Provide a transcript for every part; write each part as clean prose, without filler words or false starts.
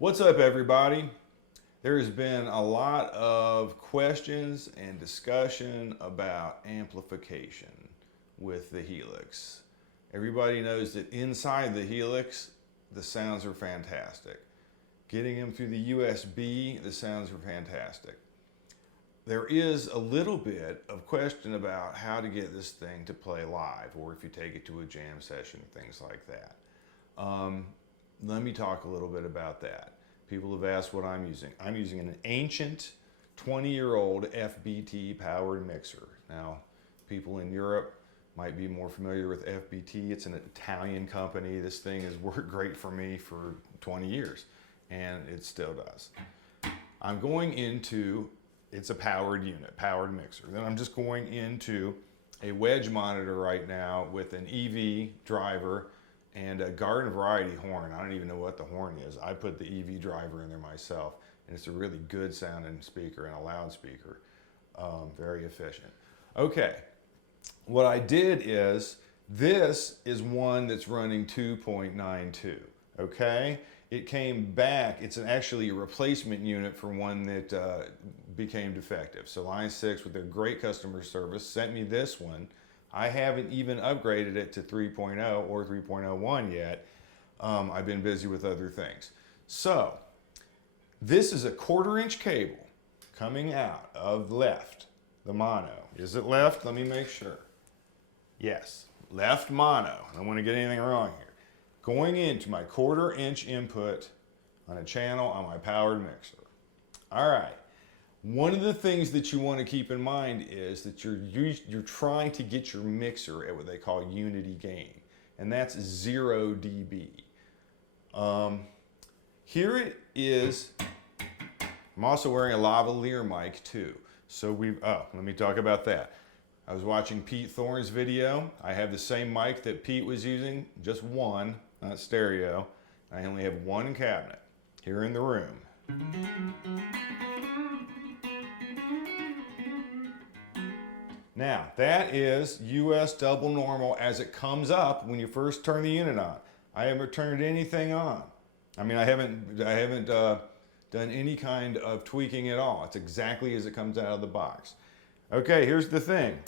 What's up, everybody? There has been a lot of questions and discussion about amplification with the Helix. Everybody knows that inside the Helix, the sounds are fantastic. Getting them through the USB, the sounds are fantastic. There is a little bit of question about how to get this thing to play live, or if you take it to a jam session, things like that. Let me talk a little bit about that. People have asked what I'm using. I'm using an ancient 20-year-old FBT powered mixer. Now, people in Europe might be more familiar with FBT. It's an Italian company. This thing has worked great for me for 20 years, and it still does. I'm going into, it's a powered unit, powered mixer. Then I'm just going into a wedge monitor right now with an EV driver and a garden variety horn. I don't even know what the horn is. I put the EV driver in there myself, and it's a really good sounding speaker and a loudspeaker. Very efficient. Okay, what I did is, this is one that's running 2.92, okay? It came back, it's actually a replacement unit for one that became defective. So Line 6, with their great customer service, sent me this one. I haven't even upgraded it to 3.0 or 3.01 yet. I've been busy with other things. So, this is a 1/4-inch cable coming out of left, the mono. Is it left? Let me make sure. Yes, left mono. I don't want to get anything wrong here. Going into my 1/4-inch input on a channel on my powered mixer. All right. One of the things that you want to keep in mind is that you're trying to get your mixer at what they call unity gain, and that's 0 dB. Here it is. I'm also wearing a lavalier mic too. So let me talk about that. I was watching Pete Thorne's video. I have the same mic that Pete was using, just one, not stereo. I only have one cabinet here in the room. Now, that is US double normal as it comes up when you first turn the unit on. I haven't turned anything on. I mean, I haven't done any kind of tweaking at all. It's exactly as it comes out of the box. Okay, here's the thing.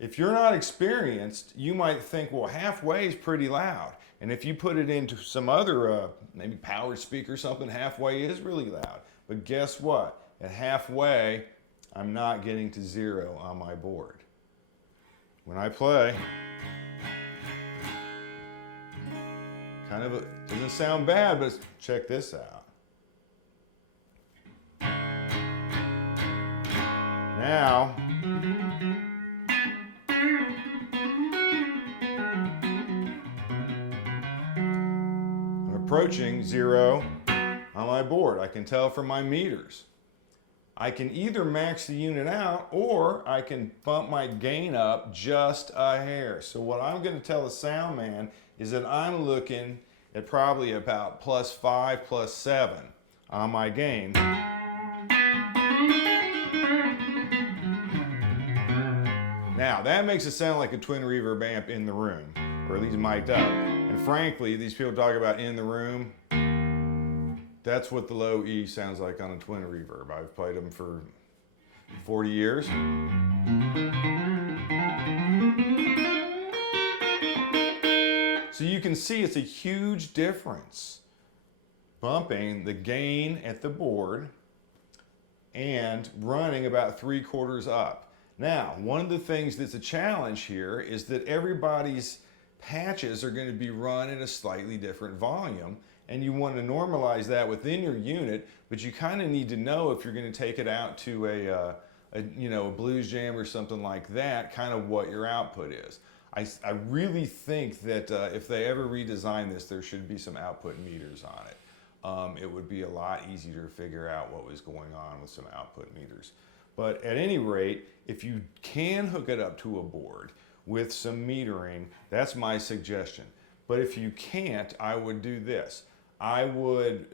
If you're not experienced, you might think, well, halfway is pretty loud. And if you put it into some other, maybe powered speaker or something, halfway is really loud. But guess what? At halfway, I'm not getting to 0 on my board. When I play, doesn't sound bad, but check this out. Now, I'm approaching 0 on my board. I can tell from my meters. I can either max the unit out, or I can bump my gain up just a hair. So what I'm going to tell the sound man is that I'm looking at probably about +5, +7 on my gain. Now, that makes it sound like a twin reverb amp in the room, or at least mic'd up. And frankly, these people talk about in the room. That's what the low E sounds like on a twin reverb. I've played them for 40 years. So you can see it's a huge difference bumping the gain at the board and running about 3/4 up. Now, one of the things that's a challenge here is that everybody's patches are going to be run at a slightly different volume, and you want to normalize that within your unit, but you kind of need to know if you're going to take it out to a blues jam or something like that, kind of what your output is. I really think that if they ever redesign this, there should be some output meters on it. It would be a lot easier to figure out what was going on with some output meters. But at any rate, if you can hook it up to a board with some metering, that's my suggestion. But if you can't, I would do this. I would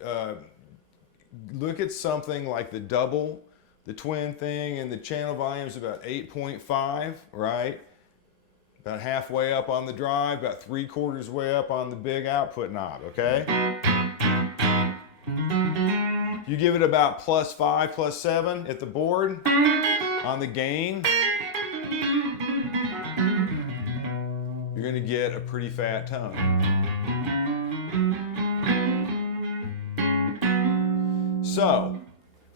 look at something like the double, the twin thing, and the channel volume is about 8.5, right? About halfway up on the drive, about 3/4 way up on the big output knob, okay? You give it about +5, +7 at the board on the gain, you're going to get a pretty fat tone. So,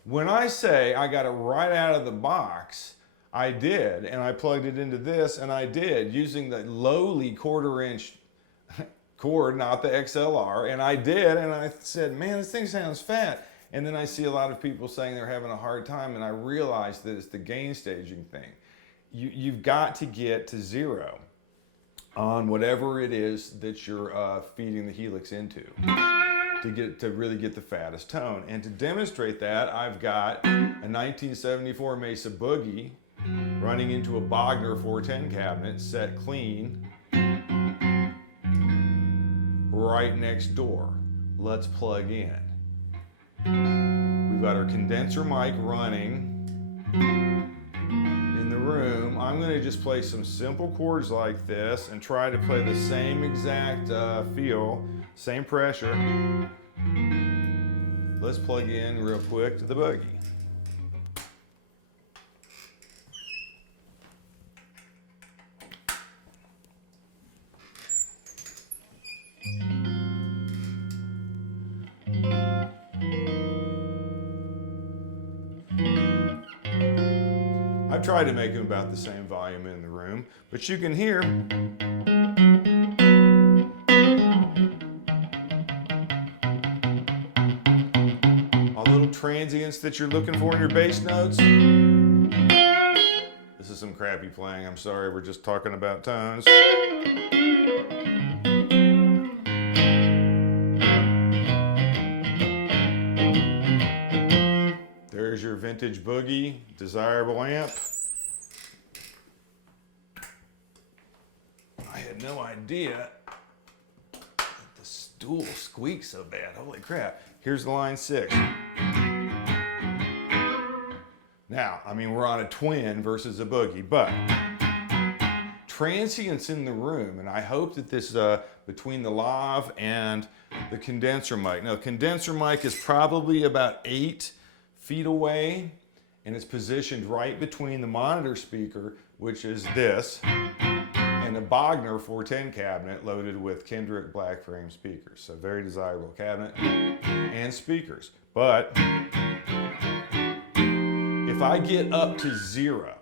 when I say I got it right out of the box, I did, and I plugged it into this, and I did, using the lowly 1/4 inch cord, not the XLR, and I did, and I said, man, this thing sounds fat. And then I see a lot of people saying they're having a hard time, and I realized that it's the gain staging thing. You've got to get to 0 on whatever it is that you're feeding the Helix into to really get the fattest tone. And to demonstrate that, I've got a 1974 Mesa Boogie running into a Bogner 410 cabinet set clean right next door. Let's plug in. We've got our condenser mic running in the room. I'm going to just play some simple chords like this and try to play the same exact feel, same pressure. Let's plug in real quick to the boogie. I've tried to make them about the same volume in the room, but you can hear all the little transients that you're looking for in your bass notes. This is some crappy playing, I'm sorry, we're just talking about tones. There's your vintage boogie, desirable amp. I had no idea that the stool squeaks so bad. Holy crap. Here's the line 6. Now, I mean, we're on a twin versus a boogie, but transients in the room, and I hope that this, between the lav and the condenser mic. Now, the condenser mic is probably about 8 feet away, and it's positioned right between the monitor speaker, which is this, and a Bogner 410 cabinet loaded with Kendrick black frame speakers. So very desirable cabinet and speakers. But if I get up to 0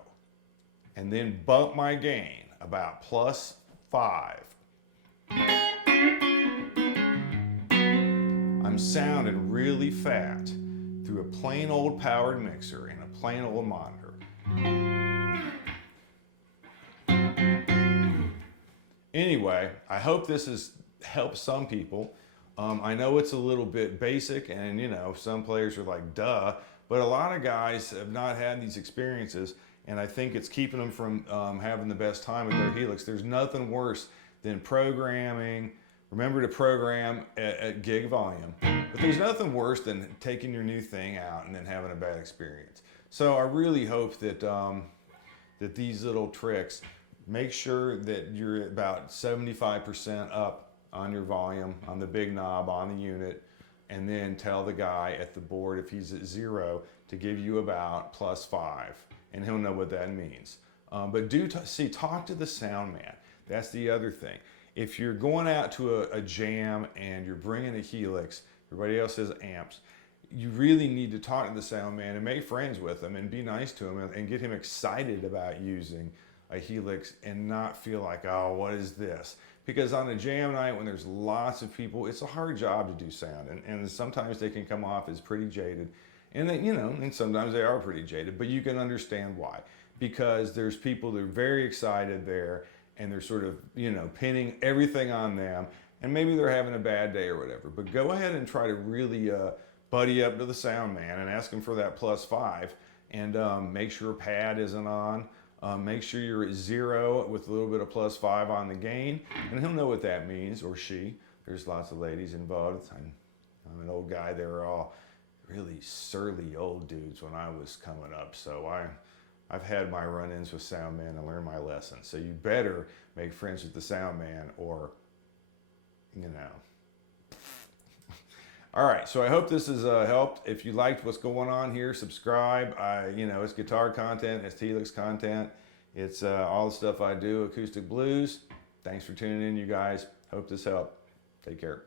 and then bump my gain about +5, I'm sounding really fat through a plain old powered mixer and a plain old monitor. Anyway, I hope this has helped some people. I know it's a little bit basic, and you know, some players are like, duh, but a lot of guys have not had these experiences, and I think it's keeping them from having the best time with their Helix. There's nothing worse than programming. Remember to program at gig volume. But there's nothing worse than taking your new thing out and then having a bad experience. So I really hope that, that these little tricks, make sure that you're about 75% up on your volume, on the big knob, on the unit, and then tell the guy at the board, if he's at 0, to give you about +5, and he'll know what that means. But talk to the sound man. That's the other thing. If you're going out to a jam and you're bringing a Helix, everybody else has amps, you really need to talk to the sound man and make friends with him and be nice to him and get him excited about using a Helix and not feel like, oh, what is this? Because on a jam night when there's lots of people, it's a hard job to do sound, and sometimes they can come off as pretty jaded, and then, you know, and sometimes they are pretty jaded, but you can understand why. Because there's people that are very excited there, and they're sort of, you know, pinning everything on them, and maybe they're having a bad day or whatever. But go ahead and try to really buddy up to the sound man and ask him for that +5, and make sure pad isn't on. Make sure you're at 0 with a little bit of +5 on the gain, and he'll know what that means, or she. There's lots of ladies involved. I'm an old guy. They were all really surly old dudes when I was coming up, so I've had my run-ins with sound man and learned my lesson. So you better make friends with the sound man, or, you know. All right, so I hope this has helped. If you liked what's going on here, subscribe. It's guitar content, it's Helix content, it's all the stuff I do, acoustic blues. Thanks for tuning in, you guys. Hope this helped. Take care.